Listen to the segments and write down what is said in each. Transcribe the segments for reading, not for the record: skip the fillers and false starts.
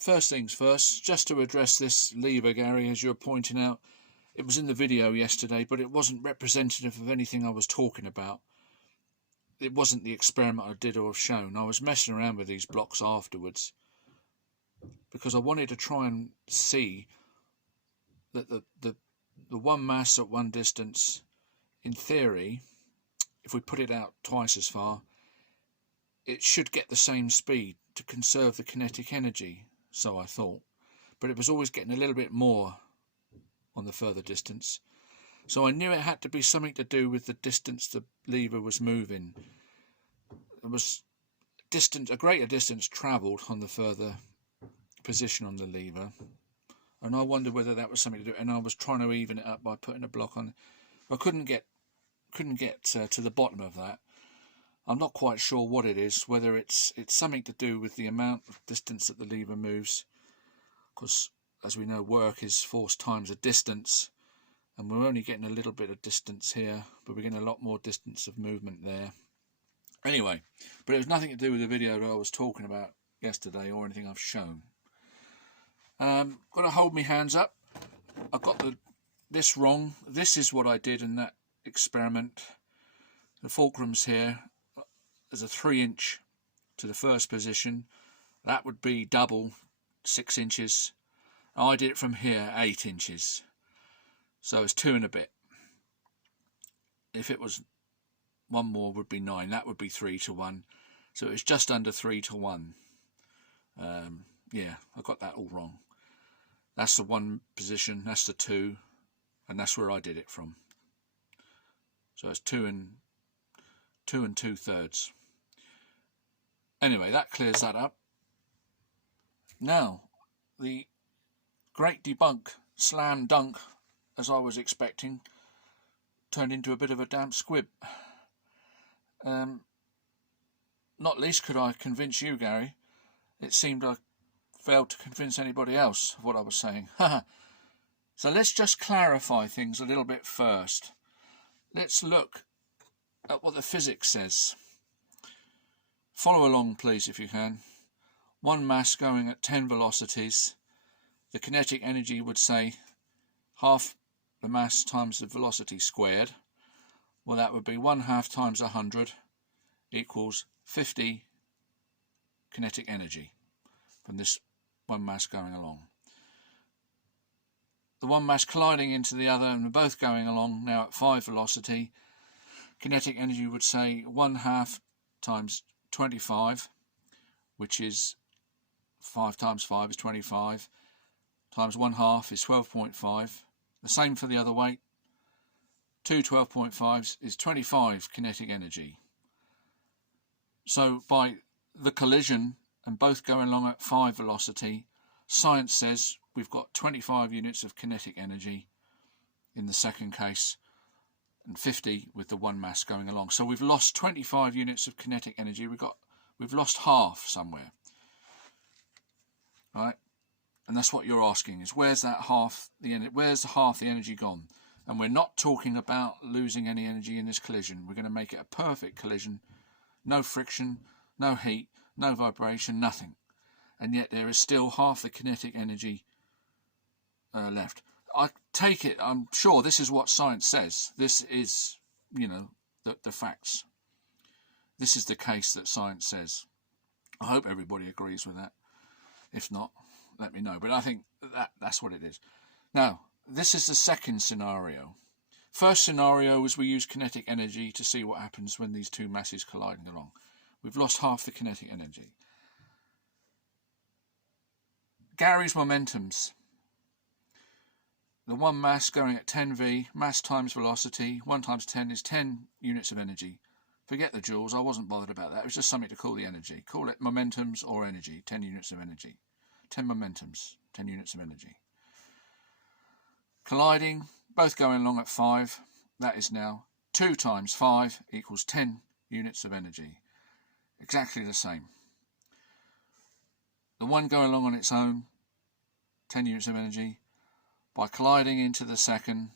First things first, just to address this lever, Gary, as you're pointing out, it was in the video yesterday, but it wasn't representative of anything I was talking about. It wasn't the experiment I did or have shown. I was messing around with these blocks afterwards because I wanted to try and see that the one mass at one distance, in theory, if we put it out twice as far, it should get the same speed to conserve the kinetic energy, so I thought. But it was always getting a little bit more on the further distance. So I knew it had to be something to do with the distance the lever was moving. It was a greater distance travelled on the further position on the lever, and I wondered whether that was something to do. And I was trying to even it up by putting a block on. I couldn't get to the bottom of that. I'm not quite sure what it is. Whether it's something to do with the amount of distance that the lever moves, because as we know, work is force times a distance, and we're only getting a little bit of distance here, but we're getting a lot more distance of movement there. Anyway, but it was nothing to do with the video that I was talking about yesterday or anything I've shown. Got to hold my hands up. I got this wrong. This is what I did in that experiment. The fulcrum's here. There's a 3-inch to the first position. That would be double, 6 inches. I did it from here, 8 inches. So it's 2 and a bit. If it was one more, would be 9. That would be 3 to 1. So it's just under 3 to 1. Yeah, I got that all wrong. That's the 1 position, that's the 2, and that's where I did it from. So it's 2 and 2/3. Anyway, that clears that up. Now, the great debunk, slam dunk, as I was expecting, turned into a bit of a damp squib. Not least could I convince you, Gary. It seemed I failed to convince anybody else of what I was saying. So let's just clarify things a little bit first. Let's look at what the physics says. Follow along, please, if you can. One mass going at 10 velocities. The kinetic energy would say half the mass times the velocity squared. Well, that would be 1/2 times 100 equals 50 kinetic energy from this one mass going along. The one mass colliding into the other, and both going along now at 5 velocity, kinetic energy would say 1/2 times 25, which is 5 times 5 is 25, times 1/2 is 12.5. The same for the other way. 2 12.5s is 25 kinetic energy. So by the collision and both going along at 5 velocity, science says we've got 25 units of kinetic energy in the second case, and 50 with the one mass going along. So we've lost 25 units of kinetic energy. We've lost half somewhere, right? And that's what you're asking, is where's that half where's the half the energy gone? And we're not talking about losing any energy in this collision. We're going to make it a perfect collision. No friction, no heat, no vibration, nothing. And yet there is still half the kinetic energy left. I take it, I'm sure this is what science says. This is, the facts. This is the case that science says. I hope everybody agrees with that. If not, let me know. But I think that's what it is. Now, this is the second scenario. First scenario is we use kinetic energy to see what happens when these two masses colliding along. We've lost half the kinetic energy. Gary's momentums. The one mass going at 10V, mass times velocity, 1 times 10 is 10 units of energy. Forget the joules, I wasn't bothered about that. It was just something to call the energy. Call it momentums or energy, 10 units of energy. 10 momentums, 10 units of energy. Colliding, both going along at 5, that is now 2 times 5 equals 10 units of energy. Exactly the same. The one going along on its own, 10 units of energy. By colliding into the second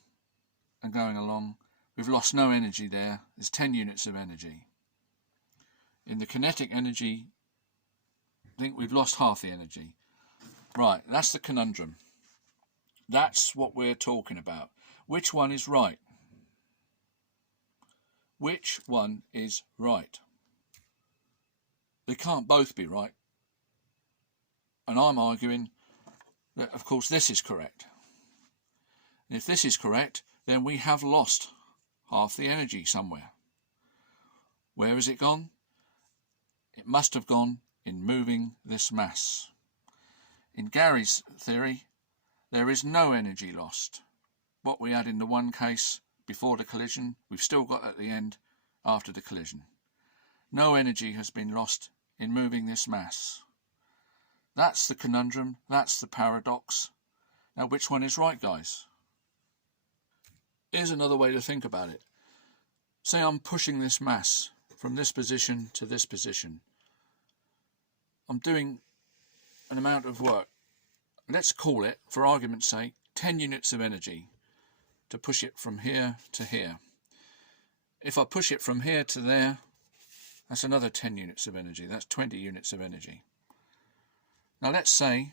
and going along, we've lost no energy there. There's 10 units of energy. In the kinetic energy, I think we've lost half the energy. Right, that's the conundrum. That's what we're talking about. Which one is right? Which one is right? They can't both be right. And I'm arguing that, of course, this is correct. And if this is correct, then we have lost half the energy somewhere. Where has it gone? It must have gone in moving this mass. In Gary's theory, there is no energy lost. What we had in the one case before the collision, we've still got at the end after the collision. No energy has been lost in moving this mass. That's the conundrum, that's the paradox. Now, which one is right, guys? Here's another way to think about it. Say I'm pushing this mass from this position to this position. I'm doing an amount of work. Let's call it, for argument's sake, 10 units of energy to push it from here to here. If I push it from here to there, that's another 10 units of energy. That's 20 units of energy. Now let's say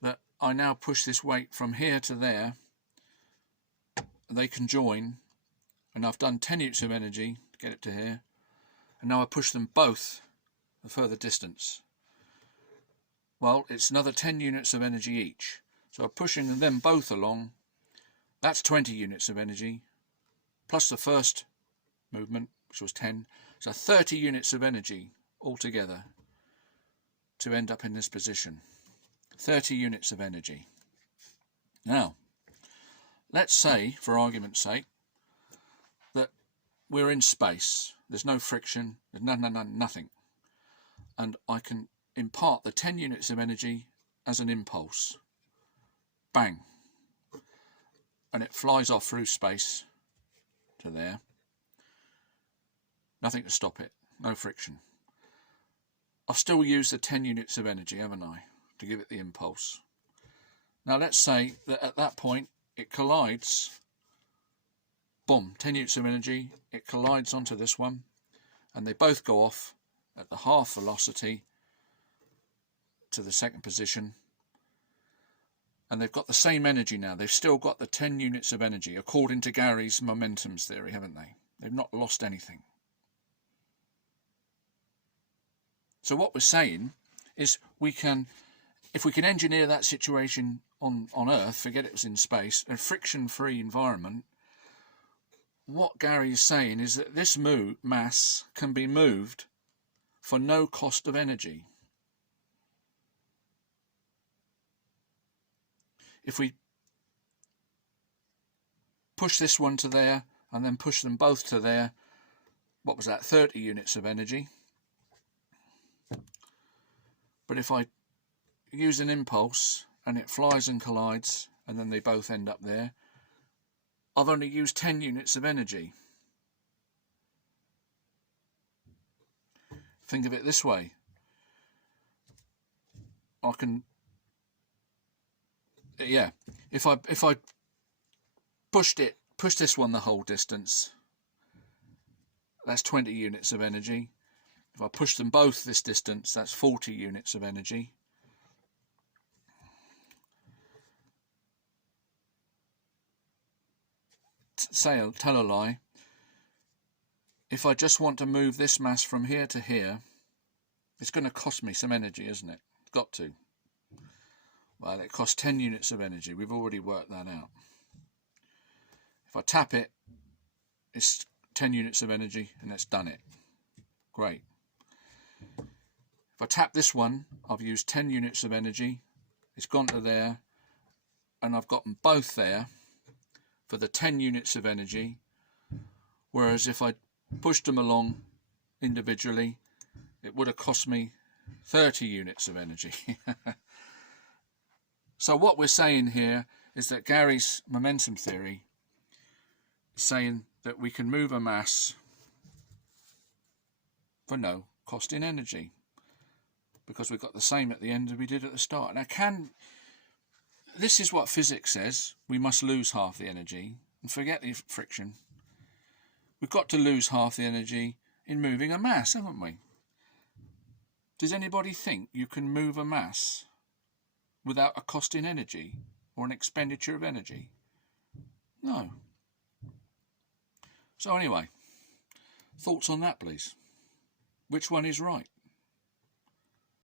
that I now push this weight from here to there. They can join, and I've done 10 units of energy to get it to here, and now I push them both a further distance. Well, it's another 10 units of energy each. So I'm pushing them both along. That's 20 units of energy, plus the first movement, which was 10. So 30 units of energy altogether to end up in this position. 30 units of energy. Now, let's say, for argument's sake, that we're in space. There's no friction, there's nothing. And I can impart the 10 units of energy as an impulse. Bang. And it flies off through space to there. Nothing to stop it, no friction. I've still used the 10 units of energy, haven't I, to give it the impulse. Now let's say that at that point it collides, boom, 10 units of energy, it collides onto this one, and they both go off at the half velocity to the second position, and they've got the same energy now. They've still got the 10 units of energy, according to Gary's momentums theory, haven't they? They've not lost anything. So what we're saying is if we can engineer that situation on Earth, forget it was in space, a friction-free environment, what Gary is saying is that this mass can be moved for no cost of energy. If we push this one to there and then push them both to there, what was that, 30 units of energy? But if I use an impulse and it flies and collides and then they both end up there, I've only used 10 units of energy. Think of it this way. I can, yeah, if I push this one the whole distance, that's 20 units of energy. If I push them both this distance, that's 40 units of energy. Tell a lie. If I just want to move this mass from here to here, it's going to cost me some energy, isn't it? It's got to. Well, it costs 10 units of energy. We've already worked that out. If I tap it, it's 10 units of energy, and it's done it. Great. If I tap this one, I've used 10 units of energy. It's gone to there, and I've got them both there for the 10 units of energy. Whereas if I pushed them along individually, it would have cost me 30 units of energy. So what we're saying here is that Gary's momentum theory is saying that we can move a mass for no cost in energy, because we've got the same at the end as we did at the start. Now, this is what physics says. We must lose half the energy and forget the friction. We've got to lose half the energy in moving a mass, haven't we? Does anybody think you can move a mass without a cost in energy or an expenditure of energy? No. So anyway, thoughts on that, please. Which one is right?